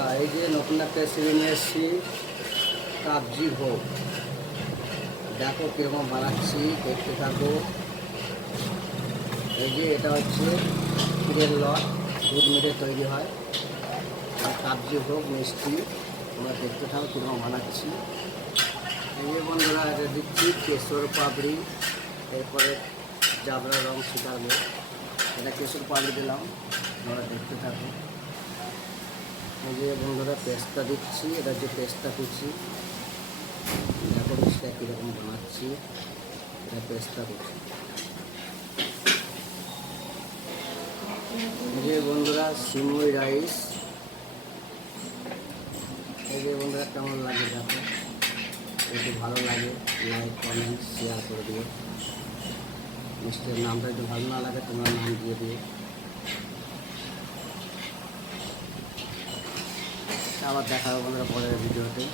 বন্ধুরা, এই যে নতুন একটা রেসিপি নিয়ে এসেছি, কাবজি ভোগ। দেখো কীরকম বানাচ্ছি, দেখতে থাকো। এই যে এটা হচ্ছে ক্ষীরের লট, দুধ মেরে তৈরি হয়। আর কাবজি ভোগ মিষ্টি, তোমরা দেখতে থাকো কীরকম বানাচ্ছি। এই যে বন্ধুরা, এটা দিচ্ছি কেশর পাপড়ি, এরপরে জাবরা রং শেখাবো। এটা কেশর পাপড়ি দিলাম, তোমরা দেখতে থাকো। এই যে বন্ধুরা পেস্তা দিচ্ছি, এটা যে পেস্তা কুচি, দেখো সেটা কীরকম বানাচ্ছি। এটা পেস্তা কুচি। এই যে বন্ধুরা সিমুই রাইস। এই যে বন্ধুরা কেমন লাগে দেখো, যদি ভালো লাগে লাইক কমেন্ট শেয়ার করে দিও। মিষ্টির নামটা যদি ভালো না লাগে তোমরা নাম দিয়ে দিও। আবার দেখা হবে বন্ধুরা পরের ভিডিওতে।